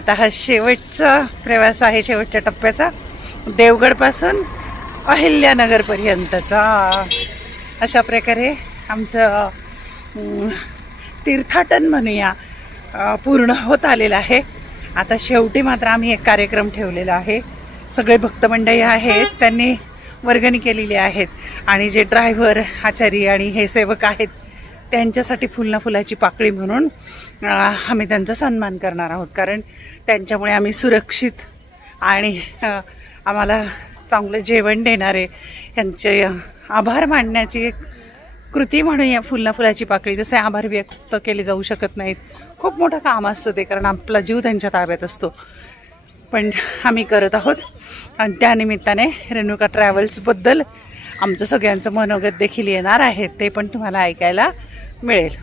आता हा शेवटचा प्रवास आहे, शेवटच्या टप्प्याचा, देवगडपासून अहिल्यानगरपर्यंतचा. अशा प्रकारे आमचं तीर्थाटन म्हणूया पूर्ण होत आलेलं आहे. आता शेवटी मात्र आम्ही एक कार्यक्रम ठेवलेला आहे. सगळे भक्तमंडळी आहेत, त्यांनी वर्गणी केलेली आहेत आणि जे ड्रायव्हर, आचारी आणि हे सेवक आहेत त्यांच्यासाठी फुलाची पाकळी म्हणून आम्ही त्यांचा सन्मान करणार आहोत. कारण त्यांच्यामुळे आम्ही सुरक्षित आणि आम्हाला चांगलं जेवण देणारे यांचे आभार मानण्याची एक कृती म्हणूया फुलाची पाकळी. जसे आभार व्यक्त केले जाऊ शकत नाहीत, खूप मोठं काम असतं ते, कारण आपला जीव त्यांच्या ताब्यात असतो, पण आम्ही करत आहोत. आणि त्यानिमित्ताने रेणुका ट्रॅव्हल्सबद्दल आमचं सगळ्यांचं मनोगत देखील येणार आहे, ते पण तुम्हाला ऐकायला मिळेल.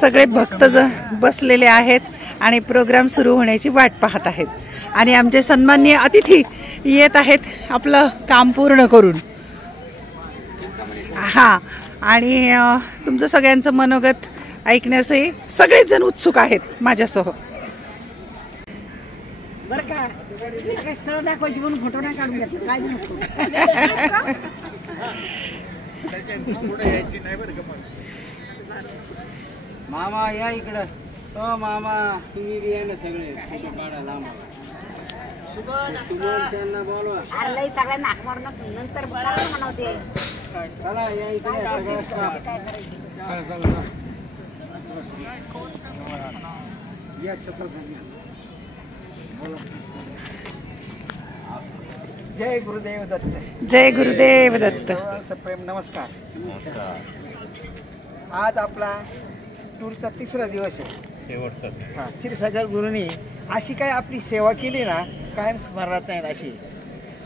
सगळे भक्तजन बसलेले आहेत आणि प्रोग्राम सुरू होण्याची वाट पाहत आहेत आणि आमचे सन्माननीय अतिथी येत आहेत आपलं काम पूर्ण करून. हां, आणि तुमचं सगळ्यांचं मनोगत ऐकण्यासही सगळेच जण उत्सुक आहेत माझ्यासह. बरं का, स्थळ दाखवायची म्हणून फोटो नाही काढून घेतला, काय नको. मामा या इकडं. हो मामा, तुम्ही बी या ना सगळे फोटो काढायला. त्यांना बोलवा. अरे सगळ्यांना हाक मारून नंतर म्हणावते. चला या इकडे सगळं स्टाफ. जय गुरुदेव दत्त. जय गुरुदेव दत्त. प्रेम नमस्कार. आज आपला टूरचा 3रा दिवस आहे, शेवटचा. हां, क्षीरसागर गुरुनी अशी काय आपली सेवा केली ना, कायम स्मरणात नाही अशी.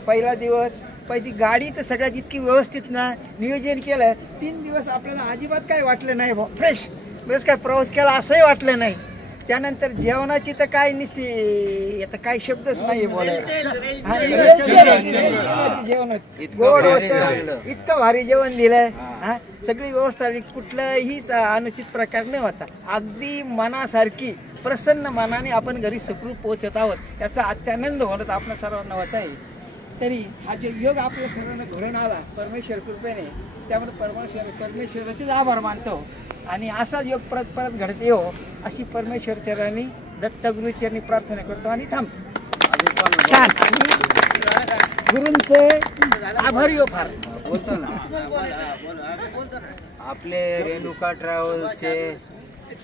पहिला दिवस, पहिली गाडी तर सगळ्यात इतकी व्यवस्थित ना नियोजन केलं. 3 दिवस आपल्याला अजिबात काय वाटलं नाही, फ्रेश बस काय प्रवास केला असंही वाटलं नाही. त्यानंतर जेवणाची तर काय नसती, आता काय शब्दच नाही बोलायला. जेवणात गोड होतं, इतकं भारी जेवण दिलंय. हा, सगळी व्यवस्था, कुठलाही अनुचित प्रकार न होता, अगदी मनासारखी प्रसन्न मनाने आपण घरी सुखरूप पोहोचत आहोत, याचा अत्यानंद होण्यात आपण सर्वांना होत आहे. तरी हा जो योग आपल्या सर्वांना घडून आला परमेश्वर कृपेने, त्यामुळे परमेश्वराचेच आभार मानतो. आणि असा योग परत परत घडत येऊ अशी परमेश्वर चरणी, दत्तगुरूचरणी प्रार्थना करतो आणि थांबतो. छान. आणि गुरूंचे आभारी हो फार. बोलतो ना, आपले रेणुका ट्रॅव्हल्सचे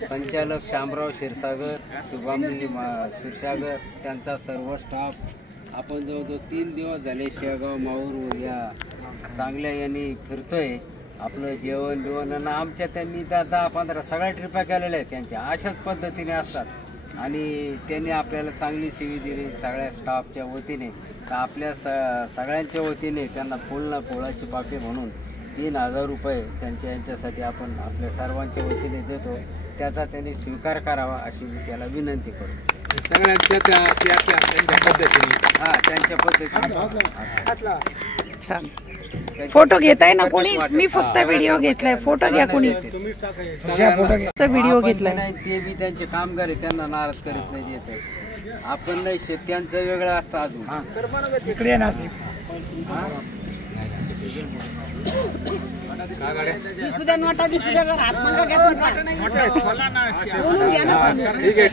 संचालक शामराव क्षीरसागर, शुभांगी क्षीरसागर, त्यांचा सर्व स्टाफ. आपण जवळजवळ 3 दिवस झाले शेगाव, माहूर या चांगल्या यांनी फिरतोय. आपलं जेवण बिवण आणि आमच्या त्यांनी 10-15 सगळ्या ट्रिपा केलेल्या आहेत त्यांच्या, अशाच पद्धतीने असतात. आणि त्यांनी आपल्याला चांगली सेवा दिली सगळ्या स्टाफच्या वतीने. तर आपल्या सगळ्यांच्या वतीने त्यांना फुलाची पाकळी म्हणून 3000 रुपये त्यांच्या यांच्यासाठी आपण आपल्या सर्वांच्या वतीने देतो. त्याचा त्यांनी स्वीकार करावा अशी मी त्याला विनंती करतो. सगळ्यांच्या त्यांच्या पद्धतीने. हां, त्यांच्या पद्धतीने. छान. फोटो घेताय ना कोणी? मी फक्त व्हिडिओ घेतलाय, फोटो घ्या कोणी. व्हिडिओ घेतलाय नाही, ते बी त्यांचे कामगार आहे, त्यांना नाराज करीत नाही देत. आपण नाही, शेत्यांचं वेगळं असतं अजून. इकडे नाशिक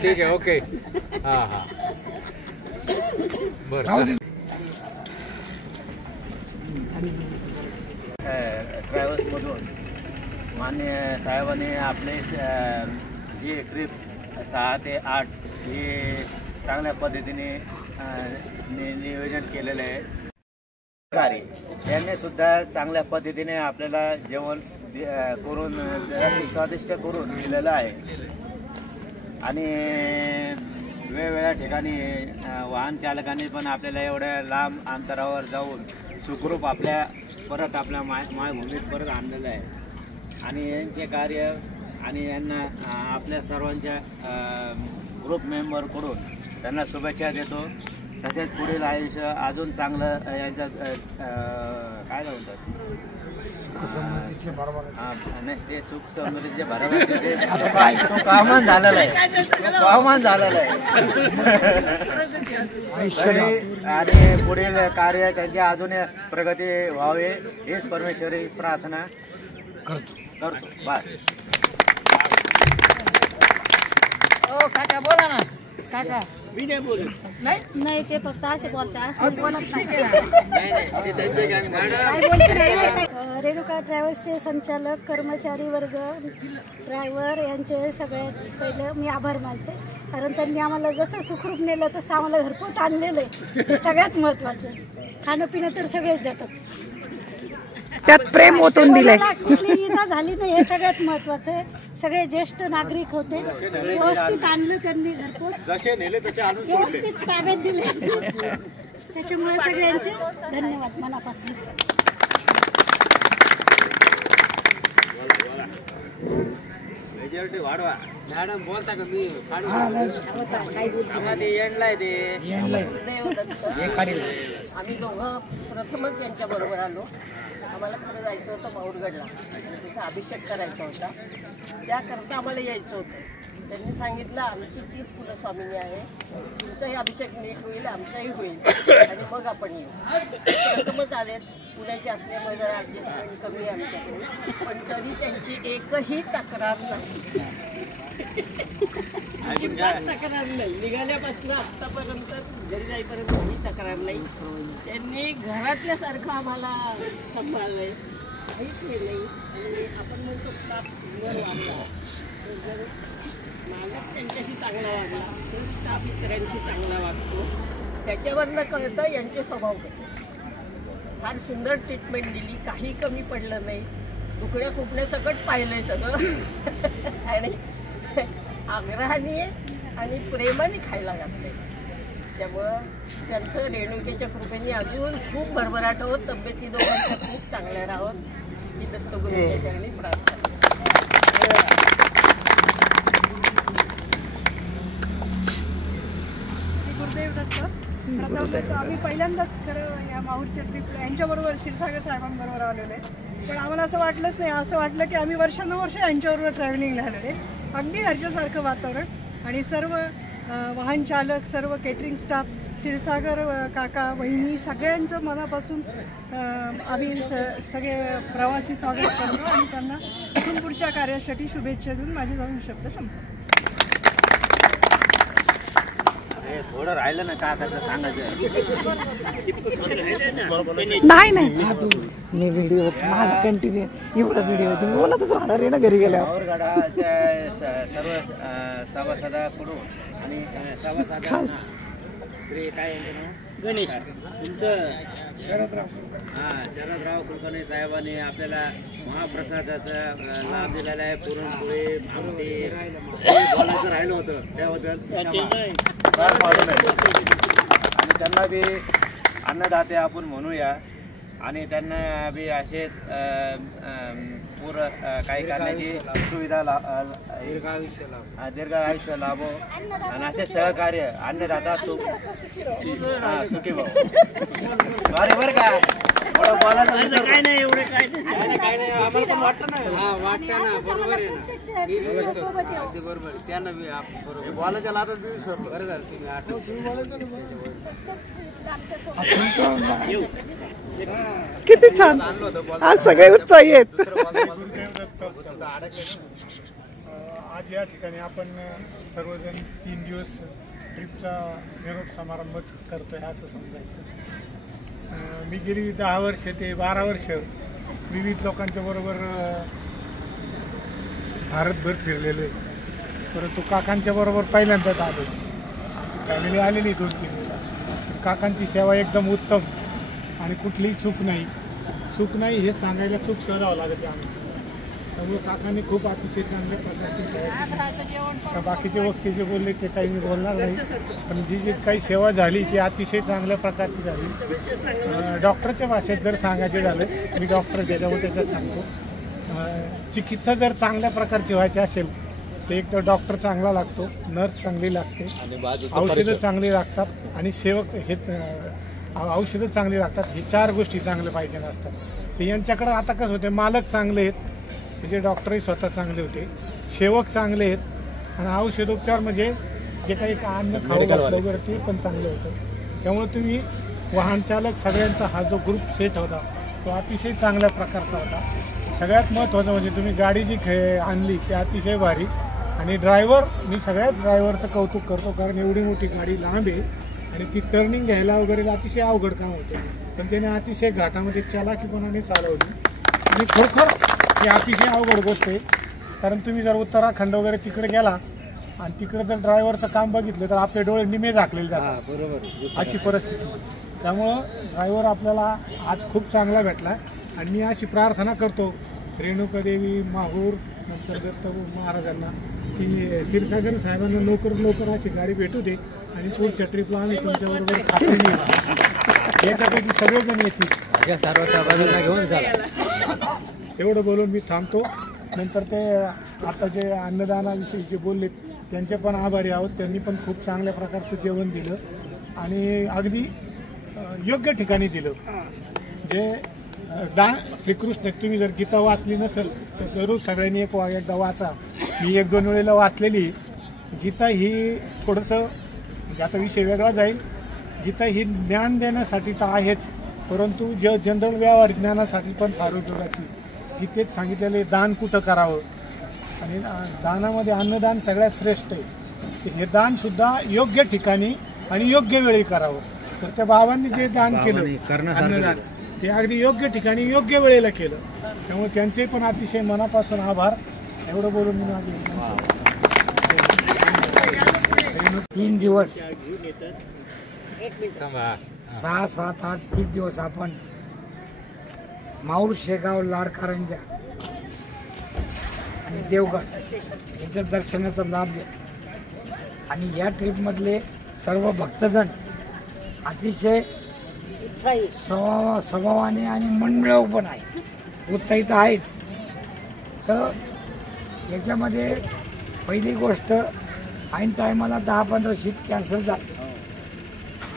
ठीक आहे ओके. हां हां, बरं. ट्रॅव्हल्समधून मान्य साहेबांनी आपले ही ट्रिप 6 ते 8 ही चांगल्या पद्धतीने नियोजन केलेलं आहे. यांनी सुद्धा चांगल्या पद्धतीने आपल्याला जेवण करून स्वादिष्ट करून दिलेलं आहे. आणि वेगवेगळ्या ठिकाणी वाहन चालकांनी पण आपल्याला एवढ्या लांब अंतरावर जाऊन सुखरूप परत आपल्या मायभूमीत परत आणलेलं आहे. आणि यांचे कार्य आणि यांना आपल्या सर्वांच्या ग्रुप मेंबरकडून त्यांना शुभेच्छा देतो. तसेच पुढील आयुष्य अजून चांगलं यांच्या काय म्हणतात नाही ते सुख समृद्धीचे भराभर तो कामान झालेला आहे, कामान झालेला आहे. आणि पुढील कार्य त्यांची अजून प्रगती व्हावे हेच परमेश्वरी प्रार्थना करतो. बस. ओ काका बोला ना काका. नाही ते फक्त असे बोलतात रेणुका ट्रॅव्हल्सचे संचालक, कर्मचारी वर्ग, ड्रायव्हर यांचे सगळ्यात पहिलं मी आभार मानते. कारण त्यांनी आम्हाला जसं सुखरूप नेलं तसं आम्हाला घरपोच आणलेलं आहे. हे सगळ्यात महत्त्वाचं. खाणं पिणं तर सगळेच देतात, त्यात प्रेम ओतून दिलंय. कुठली इजा झाली नाही हे सगळ्यात महत्त्वाचं आहे. सगळे ज्येष्ठ नागरिक होते, व्यवस्थित आणलं त्यांनी घरपोच, व्यवस्थित ताब्यात दिले. त्याच्यामुळे सगळ्यांचे धन्यवाद मनापासून. वाढवा मॅडम बोलता का मी आम्ही दोघं प्रथमच यांच्या बरोबर आलो. आम्हाला खरं जायचं होतं माहूरगडला, तिथं अभिषेक करायचा होता. त्याकरता आम्हाला यायचं होतं. त्यांनी सांगितलं आमची 30 कुलस्वामिनी आहे, तुमचाही अभिषेक नीट होईल, आमचाही होईल आणि मग आपण येऊ. प्रथमच आलेत, पुण्याचे असल्यामुळे जरा ॲडजस्टमेंट कमी आहे आमच्याकडे, पण तरी त्यांची एकही तक्रार नाही. तक्रार नाही. निघाल्यापासून आत्तापर्यंत घरी जाईपर्यंत ही तक्रार नाही. त्यांनी घरातल्यासारखं आम्हाला सांभाळलंय, काहीच केलं नाही. आणि आपण म्हणतो स्टाफ सिनियर वागला, जर मालक त्यांच्याशी चांगला वागला तर स्टाफ इतरांशी चांगला वागतो. त्याच्यावरनं कळतं यांचे स्वभाव कसे. फार सुंदर ट्रीटमेंट दिली, काही कमी पडलं नाही. दुखड्या खुपड्या सकट पाहिलंय सगळं आणि आग्रहाने आणि प्रेमाने खायला घातलंय. त्यामुळं त्यांचं रेणुकेच्या कृपेने अजून खूप भरभराट होत, तब्येती दोघांच्या खूप चांगल्या राहोत ही दत्तगुरूंच्या चरणी प्रार्थना. गुरुदेव दत्त. प्रथमच आम्ही पहिल्यांदाच खरं या माहूरच्या ट्रिपला यांच्याबरोबर क्षीरसागर साहेबांबरोबर आलेलो आहे. पण आम्हाला असं वाटलंच नाही, असं वाटलं की आम्ही वर्षानुवर्ष यांच्याबरोबर ट्रॅव्हलिंगला आलेलो आहे. अगदी घरच्यासारखं वातावरण आणि सर्व वाहन चालक, सर्व केटरिंग स्टाफ, क्षीरसागर काका, वहिनी सगळ्यांचं मनापासून आम्ही सगळे प्रवासी स्वागत करतो आणि त्यांना इथून पुढच्या कार्यासाठी शुभेच्छा देऊन माझे दोन शब्द संपतो. थोडं राहिलं ना काकाचं सांगायचं. नाही मी व्हिडिओ माझा कंटिन्यू एवढा व्हिडिओ बोलतच राहणार आहे ना घरी गेल्यावर. माहूरगडाच्या सर्व सभासदाकडून आणि सभासदा श्री काय गणेश तुमचं शरदराव कुलकर्णी साहेबांनी आपल्याला महाप्रसादाचा लाभ दिलेला आहे. पुरणपोळी, आमटी बोलायचं राहिलं होतं त्याबद्दल आणि त्यांना बी अन्नदाते आपण म्हणूया आणि त्यांना बी असेच काही करण्याची सुविधा दीर्घ आयुष्य लाभो आणि असे सहकार्य अन्नदाता सुखी भाऊ. अरे बरं का थोडं बोलायचं काय नाही, एवढं काय नाही, आम्हाला पण वाटतं ना. वाटतं ना, बरोबर आहे ना, बरोबर त्यांना बोलायच्या लातात बी विसरलो. बरं झालं तुम्ही किती छान, आज सगळे उत्साही आहेत. आज या ठिकाणी आपण सर्वजण 3 दिवस ट्रिपचा निरोप समारंभच करतोय असं समजायचं. मी गेली 10 वर्ष ते 12 वर्ष विविध लोकांच्या बरोबर भारतभर फिरलेलो आहे, परंतु काकांच्या बरोबर पहिल्यांदाच आलो. फॅमिली आलेली 2-3 वेळा. काकांची सेवा एकदम उत्तम आणि कुठलीही चूक नाही हे सांगायला चूक शोधावं लागते आम्ही. त्यामुळे काकांनी खूप अतिशय चांगल्या प्रकारची सेवा केली. बाकीचे वक्ते जे बोलले ते काही मी बोलणार नाही, पण जी काही सेवा झाली ती अतिशय चांगल्या प्रकारची झाली. डॉक्टरच्या भाषेत जर सांगायचे झालं, मी डॉक्टर त्याच्यावर त्याच्यात सांगतो, चिकित्सा जर चांगल्या प्रकारची व्हायची असेल तर एक तर डॉक्टर चांगला लागतो, नर्स चांगली लागते, औषधं चांगली लागतात आणि सेवक हे औषधं चांगली लागतात. हे 4 गोष्टी चांगल्या पाहिजे असतात. तर यांच्याकडे आता कसं होते, मालक चांगले आहेत, म्हणजे डॉक्टरही स्वतः चांगले होते, सेवक चांगले आहेत आणि औषधोपचार म्हणजे जे काही अन्न खाऊ घातलं वगैरे ते पण चांगलं होतं. त्यामुळे तुम्ही वाहन चालक सगळ्यांचा हा जो ग्रुप सेट होता तो अतिशय चांगल्या प्रकारचा होता. सगळ्यात महत्त्वाचं म्हणजे तुम्ही गाडी जी आणली ती अतिशय भारी आणि ड्रायव्हर, मी सगळ्यात ड्रायव्हरचं कौतुक करतो, कारण एवढी मोठी गाडी लांब आहे आणि ती टर्निंग घ्यायला वगैरे अतिशय अवघड काम होतं, पण त्याने अतिशय घाटामध्ये चालाकीपणाने चालवली आणि खरोखर ही अतिशय अवघड गोष्ट आहे. कारण तुम्ही जर उत्तराखंड वगैरे तिकडे गेला आणि तिकडे जर ड्रायव्हरचं काम बघितलं तर आपले डोळे निमे झाकलेले जातात, बरोबर अशी परिस्थिती. त्यामुळं ड्रायव्हर आपल्याला आज खूप चांगला भेटला आणि मी अशी प्रार्थना करतो रेणुकादेवी, माहूर, नंतर दत्त महाराजांना की क्षीरसागर साहेबांना लवकर अशी गाडी भेटू दे आणि पुढच्या ट्रिपला आम्ही तुमच्याबरोबर खात्री याच्यापैकी सगळेजण येतील घेऊन झाला. एवढं बोलून मी थांबतो. नंतर ते आता जे अन्नदानाविषयी जे बोलले त्यांचे पण आभारी आहोत. त्यांनी पण खूप चांगल्या प्रकारचं जेवण दिलं आणि अगदी योग्य ठिकाणी दिलं. जे दान श्रीकृष्ण, तुम्ही जर गीता वाचली नसेल तर जरूर सगळ्यांनी एकदा वाचा. मी 1-2 वेळेला वाचलेली गीता ही थोडंसं म्हणजे आता विषय वेगळा जाईल. गीता ही ज्ञान देण्यासाठी तर आहेच, परंतु जे जनरल व्यवहार ज्ञानासाठी पण फार उपयोगाची. गीतेत सांगितलेले दान कुठं करावं आणि दानामध्ये अन्नदान सगळ्यात श्रेष्ठ आहे. हे दानसुद्धा योग्य ठिकाणी आणि योग्य वेळी करावं. तर त्या बाबांनी जे दान केलं अन्नदान ते अगदी योग्य ठिकाणी योग्य वेळेला केलं. त्यामुळे त्यांचे पण अतिशय मनापासून आभार. एवढं बोलून मी माझे 3 दिवस 6, 7, 8 3 दिवस आपण माहूर, शेगाव, लाडकारंजा आणि देवगड याच्या दर्शनाचा लाभ घेतला. आणि या ट्रिपमधले सर्व भक्तजण अतिशय स्वभावाने आणि मनमिळावू पण आहे, उत्साहित आहेच. तर याच्यामध्ये पहिली गोष्ट ऐन टायमाला 10-15 सीट कॅन्सल झाली,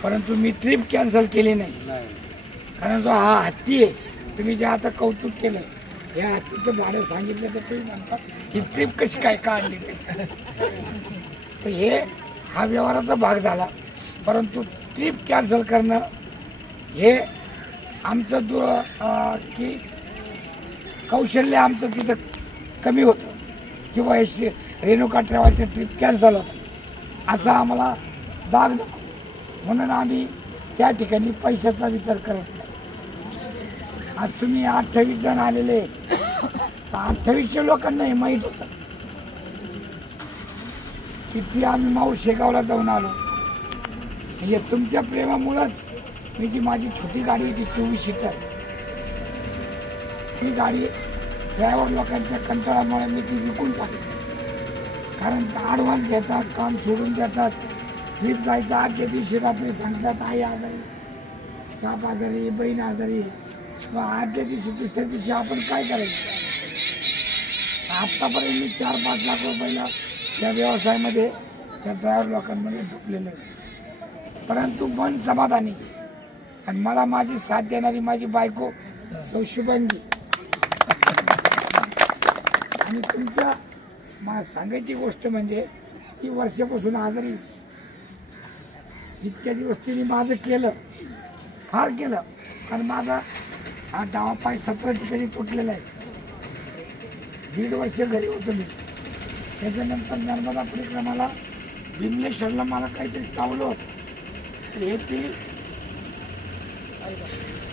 परंतु मी ट्रिप कॅन्सल केली नाही. कारण जो हा हत्ती आहे, तुम्ही जे आता कौतुक केलं, या हत्तीचं भाडं सांगितलं तर तुम्ही म्हणता ही ट्रिप कशी काय काढली. तर हा व्यवहाराचा भाग झाला, परंतु ट्रिप कॅन्सल करणं हे आमचं की कौशल्य आमचं तिथं कमी होतं किंवा हे रेणुका ट्रॅव्हलचं ट्रिप कॅन्सल होतं असा आम्हाला दाग नको, म्हणून आम्ही त्या ठिकाणी पैशाचा विचार करत नाही. आज तुम्ही 28 जण आलेले, 2800 लोकांना हे माहीत होतं. किती आम्ही माहूर शेगावला जाऊन आलो. हे तुमच्या प्रेमामुळंच मी जी माझी छोटी गाडी होती 24 सीटर, ती गाडी ड्रायव्हर लोकांच्या कंटाळामुळे मी ती विकून टाकली. कारण ॲडव्हान्स घेतात, काम सोडून देतात. ट्रिप जायचं आजच्या दिवशी रात्री सांगतात आई आजारी, बाप आजारी, बहीण आजारी, मग आजच्या दिवशी दुसऱ्या दिवशी आपण काय करायचं. आत्तापर्यंत मी 4-5 लाख रुपयाला त्या व्यवसायामध्ये त्या ड्रायव्हर लोकांमध्ये डुबलेले आहे. परंतु मन समाधानी आणि मला माझी साथ देणारी माझी बायको शुभांगी. आणि तुमचं मला सांगायची गोष्ट म्हणजे ती वर्षापासून आजारी. इतक्या दिवस तिने माझं केलं, फार केलं, कारण माझा हा डावा पाय 17 ठिकाणी तुटलेला आहे. 1.5 वर्ष घरी होतो मी. त्याच्यानंतर नर्मदा परिक्रमाला भीमलेश्वरला मला काहीतरी चावलं होतं. हे ते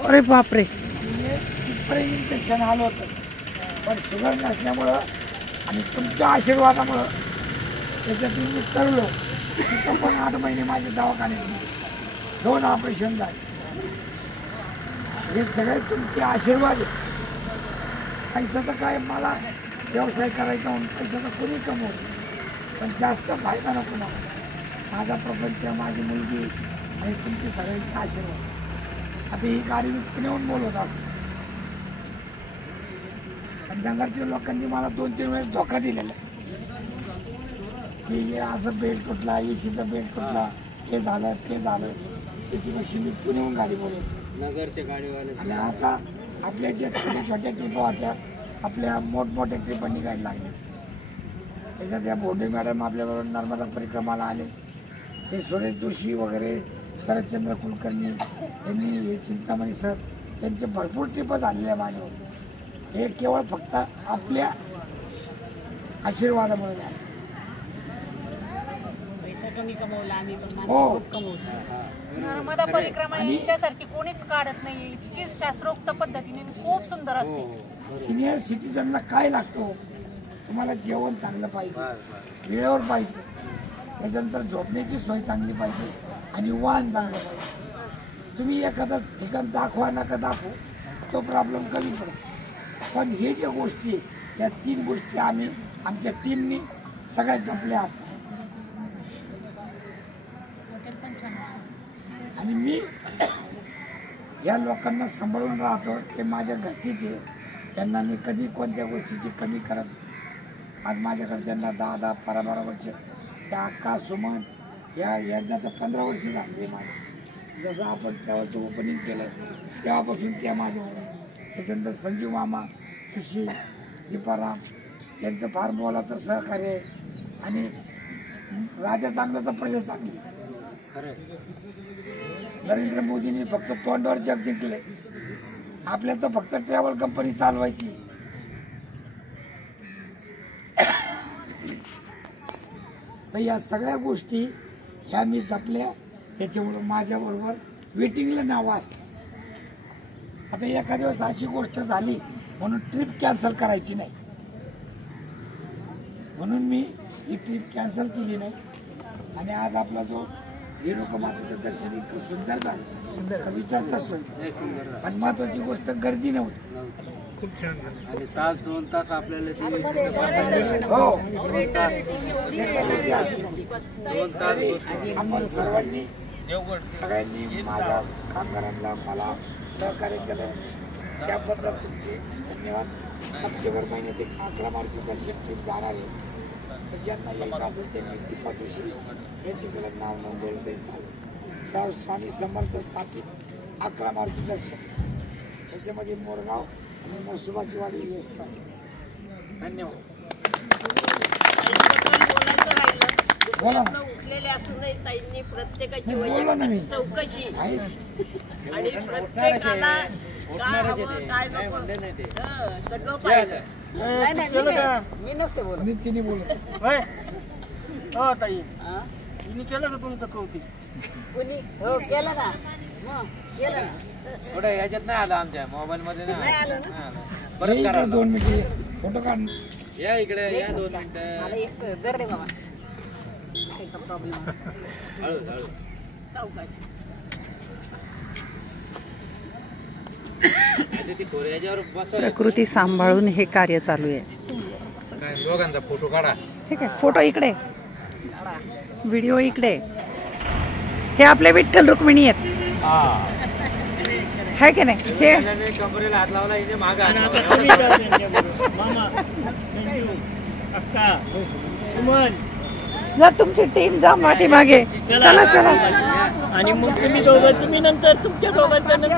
अरे बापरे, तिथपर्यंत इन्फेक्शन आलं होतं. पण शुगर नसल्यामुळं आणि तुमच्या आशीर्वादामुळं त्याच्यातून मी करलो. तिथं पण 8 महिने माझे दवाखान्यात 2 ऑपरेशन झाले. हे सगळे तुमचे आशीर्वाद आहे. पैसा तर काय, मला व्यवसाय करायचा म्हणून पैसा तर कोणी कमवतो, पण जास्त फायदा नको मला. माझा प्रपंच, माझी मुलगी आणि तुमचे सगळ्यांचे आशीर्वाद. आता ही गाडी मी पुण्याहून बोलवत असतो. पण नगरच्या लोकांनी मला 2-3 वेळेस धोका दिलेला की हे असं बेल्ट तुटला, एसीचा बेल्ट तुटला, हे झालं ते झालं. त्याच्यापेक्षा मी पुण्याहून गाडी बोलवतो नगरच्या गाडीवाले. आणि आता आपल्या ज्या छोट्या छोट्या ट्रिपा होत्या आपल्या मोठमोठ्या ट्रिपा निघायला लागल्या. त्याच्यात या भोंडे मॅडम आपल्याबरोबर नर्मदा परिक्रमाला आले. हे सुरेश जोशी वगैरे शरदचंद्र कुलकर्णी यांनी, हे चिंतामणी सर यांचे भरपूर ट्रिप झालेले आहे माझ्यावर. हे केवळ फक्त आपल्या आशीर्वादामुळे झालं. कमी कमवला आम्ही पण हो. खूप कमवतो. नर्मदा परिक्रमा यांच्यासारखी कोणीच काढत नाही. इतकी शास्त्रोक्त पद्धतीने खूप सुंदर असते. सिनियर सिटीजनला काय लागतो? तुम्हाला जेवण चांगलं पाहिजे, वेळेवर पाहिजे, त्याच्यानंतर झोपण्याची सोय चांगली पाहिजे आणि वाहन चांगलं पाहिजे. तुम्ही एखादं ठिकाण दाखवा नका दाखवू, तो प्रॉब्लेम कमी पडतो. पण हे ज्या गोष्टी, या 3 गोष्टी आम्ही आमच्या टीमनी सगळ्यात जपल्या आहात. आणि मी या लोकांना सांभाळून राहतो. ते माझ्या घरचीचे, त्यांना मी कधी कोणत्या गोष्टीची कमी करत. आज माझ्याकडे त्यांना 10-10, 12-12 वर्ष, त्या अक्का सुमन या यांना तर 15 वर्ष झाली माझी. जसं आपण ट्रॅव्हलचं ओपनिंग केलं तेव्हापासून त्या माझ्यावर. त्याच्यानंतर संजीव मामा, सुशील, दीपाराम यांचं फार मोलाचं सहकार्य आहे. आणि राजा चांगला तर प्रजा चांगली. नरेंद्र मोदींनी फक्त तोंडावर जग जिंकले, आपल्या तर फक्त ट्रॅव्हल कंपनी चालवायची. तर या सगळ्या गोष्टी ह्या मी जपल्या. त्याच्यामुळं माझ्याबरोबर वेटिंगला नावं असतात. आता एखाद्या दिवस अशी गोष्ट झाली म्हणून ट्रिप कॅन्सल करायची नाही, म्हणून मी ही ट्रिप कॅन्सल केली नाही. आणि आज आपला जो रेणुका मातेचं दर्शन इतकं सुंदर झालं, विचारताच सोय. आणि महत्वाची गोष्ट गर्दी नव्हती, खूप छान. आणि तास 2 तास आपल्याला हो 2 तास आपण सर्वांनी सगळ्यांनी माझ्या कामगारांना मला सहकार्य केलं, त्याबद्दल तुमचे धन्यवाद. सप्टेंबर महिन्यात 11 मार्चला ट्रिप जाणार आहे. ज्यांना यायचं असेल त्यांनी दीपातोशी यांच्याकडे नाव नोंदवलं तरी चालेल. स्वामी समर्थ स्थापित 11 मार्च दर्शन, याच्यामध्ये मोरगाव आणि नरसोबाची वाडी व्यवस्था. धन्यवाद. बोला ना. उठलेले असूनही ताईंनी प्रत्येकाची वैयक्तिक चौकशी आणि प्रत्येकाला काय हवं काय नको सगळं पाहिलं. मी नसते बोलत, मी तिने बोलत. हो ताई, तिने केलं का तुमचं कौतुक? कोणी हो केलं ना, मग केलं ना. थोडं ह्याच्यात नाही आलं, आमच्या मोबाईल मध्ये नाही आलं ना. परत करा. 2 मिनिटं फोटो काढ. या इकडे या 2 मिनिटं. मला एक दर रे बाबा, प्रॉब्लेम हळू हळू सावकाश. प्रकृती सांभाळून हे कार्य चालू आहे. काय दोघांचा फोटो काढा. ठीक आहे, फोटो इकडे, व्हिडिओ इकडे. हे आपले विठ्ठल रुक्मिणी आहेत, है की नाही? हे कमरेला हात लावला, इथे मागे जा तुमची टीम जा पाठी मागे. चला चला. आणि मग तुम्ही दोघं, तुम्ही नंतर तुमच्या दोघांच्या नंतर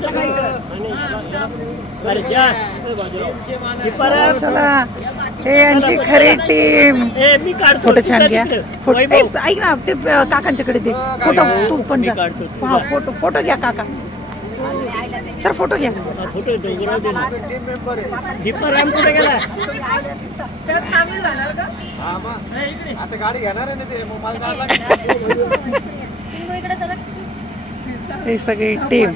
चला. हे यांची खरी टीम. फोटो छान घ्या. ऐक ना, ते काकांच्याकडे दे फोटो. तू पण जा. हा फोटो, फोटो घ्या काका. सर फोटो घ्या. दीपाराम कुठे गेला? आता गाडी घेणार आहे ना ते, मग मला जायला हे सगळी टीम.